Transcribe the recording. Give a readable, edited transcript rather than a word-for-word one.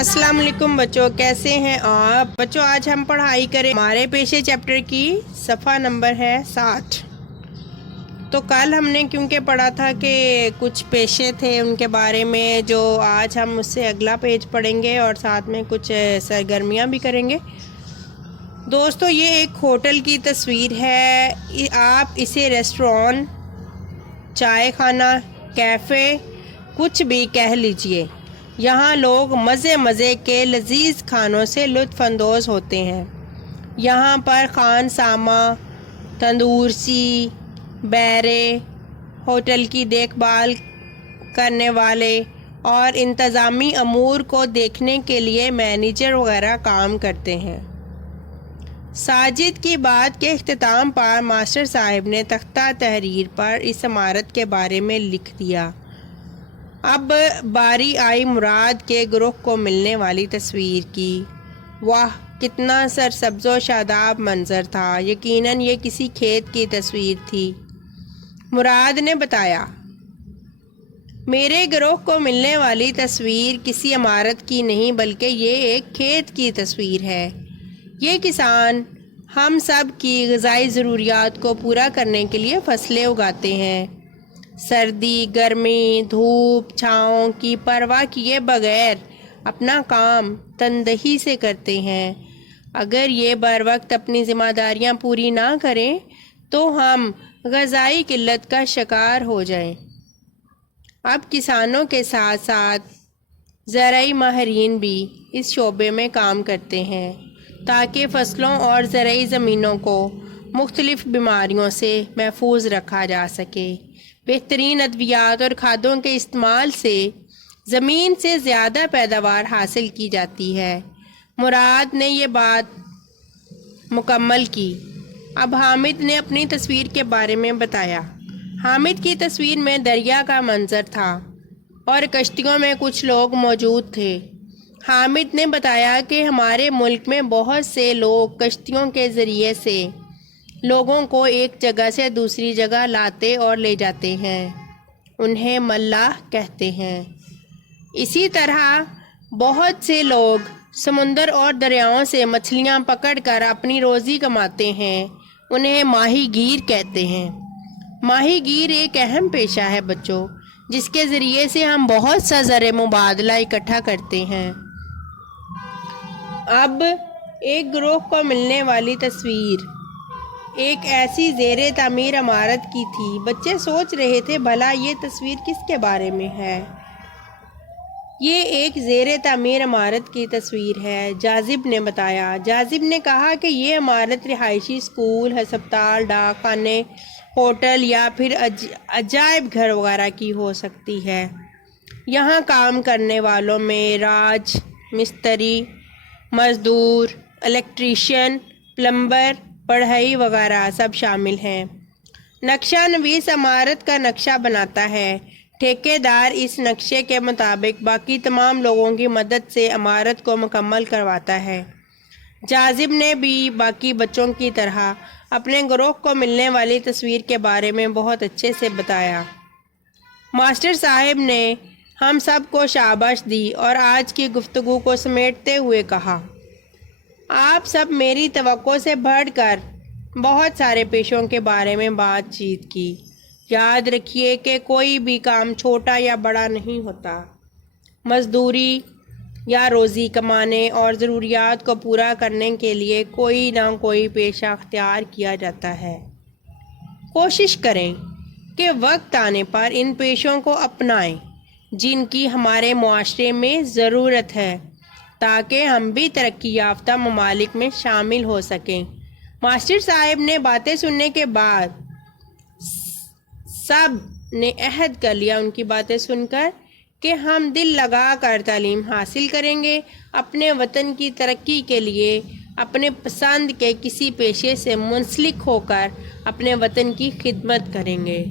अस्सलाम वालेकुम बच्चों, कैसे हैं आप बच्चों। आज हम पढ़ाई करें हमारे पेशे चैप्टर की। सफ़ा नंबर है 60। तो कल हमने क्योंकि पढ़ा था कि कुछ पेशे थे उनके बारे में, जो आज हम उससे अगला पेज पढ़ेंगे और साथ में कुछ सरगर्मियाँ भी करेंगे। दोस्तों, ये एक होटल की तस्वीर है। आप इसे रेस्टोरेंट, चाय खाना, कैफ़े कुछ भी कह लीजिए। यहाँ लोग मज़े मज़े के लजीज खानों से लुत्फ़ अंदोज़ होते हैं। यहाँ पर खान सामा, तंदूरसी, बैरे, होटल की देखभाल करने वाले और इंतज़ामी अमूर को देखने के लिए मैनेजर वगैरह काम करते हैं। साजिद की बात के इख्तिताम पर मास्टर साहब ने तख्ता तहरीर पर इस इमारत के बारे में लिख दिया। अब बारी आई मुराद के ग्रुह को मिलने वाली तस्वीर की। वाह, कितना सरसब्ज़ व शादाब मंजर था। यकीनन ये किसी खेत की तस्वीर थी। मुराद ने बताया, मेरे ग्रुह को मिलने वाली तस्वीर किसी इमारत की नहीं बल्कि ये एक खेत की तस्वीर है। ये किसान हम सब की ग़िज़ाई ज़रूरियात को पूरा करने के लिए फसलें उगाते हैं। सर्दी, गर्मी, धूप, छाँव की परवाह किए बगैर अपना काम तनदही से करते हैं। अगर ये बर वक्त अपनी ज़िम्मेदारियाँ पूरी ना करें तो हम ग़िज़ाई किल्लत का शिकार हो जाएं। अब किसानों के साथ साथ ज़राई माहिरीन भी इस शोबे में काम करते हैं ताकि फ़सलों और ज़राई ज़मीनों को मुख्तलिफ़ बीमारियों से महफूज रखा जा सके। बेहतरीन अद्वियात और खादों के इस्तेमाल से ज़मीन से ज़्यादा पैदावार हासिल की जाती है। मुराद ने ये बात मुकम्मल की। अब हामिद ने अपनी तस्वीर के बारे में बताया। हामिद की तस्वीर में दरिया का मंजर था और कश्तियों में कुछ लोग मौजूद थे। हामिद ने बताया कि हमारे मुल्क में बहुत से लोग कश्तियों के ज़रिए से लोगों को एक जगह से दूसरी जगह लाते और ले जाते हैं। उन्हें मल्लाह कहते हैं। इसी तरह बहुत से लोग समुंदर और दरियाओं से मछलियां पकड़कर अपनी रोज़ी कमाते हैं। उन्हें माहीगीर कहते हैं। माहीगीर एक अहम पेशा है बच्चों, जिसके ज़रिए से हम बहुत सा ज़र मुबादला इकट्ठा करते हैं। अब एक ग्रोह को मिलने वाली तस्वीर एक ऐसी ज़ेरे तामीर इमारत की थी। बच्चे सोच रहे थे, भला ये तस्वीर किसके बारे में है। ये एक ज़ेरे तामीर इमारत की तस्वीर है, जाजिब ने बताया। जाजिब ने कहा कि ये इमारत रिहायशी स्कूल, हस्पताल, डाक खाने, होटल या फिर अजायब घर वगैरह की हो सकती है। यहाँ काम करने वालों में राज मिस्त्री, मज़दूर, इलेक्ट्रीशियन, प्लम्बर, पढ़ाई वगैरह सब शामिल हैं। नक्शा नवीस इमारत का नक्शा बनाता है। ठेकेदार इस नक्शे के मुताबिक बाकी तमाम लोगों की मदद से इमारत को मुकम्मल करवाता है। जाजिब ने भी बाकी बच्चों की तरह अपने ग्रोह को मिलने वाली तस्वीर के बारे में बहुत अच्छे से बताया। मास्टर साहब ने हम सब को शाबाश दी और आज की गुफ्तगू को समेटते हुए कहा, आप सब मेरी तवक्को से बढ़कर बहुत सारे पेशों के बारे में बातचीत की। याद रखिए कि कोई भी काम छोटा या बड़ा नहीं होता। मज़दूरी या रोज़ी कमाने और ज़रूरियात को पूरा करने के लिए कोई ना कोई पेशा अख्तियार किया जाता है। कोशिश करें कि वक्त आने पर इन पेशों को अपनाएं जिनकी हमारे मुआशरे में ज़रूरत है, ताकि हम भी तरक्की याफ्ता ममालिक में शामिल हो सकें। मास्टर साहब ने बातें सुनने के बाद सब ने अहद कर लिया, उनकी बातें सुनकर, कि हम दिल लगा कर तालीम हासिल करेंगे। अपने वतन की तरक्की के लिए अपने पसंद के किसी पेशे से मुंसलिक होकर अपने वतन की खिदमत करेंगे।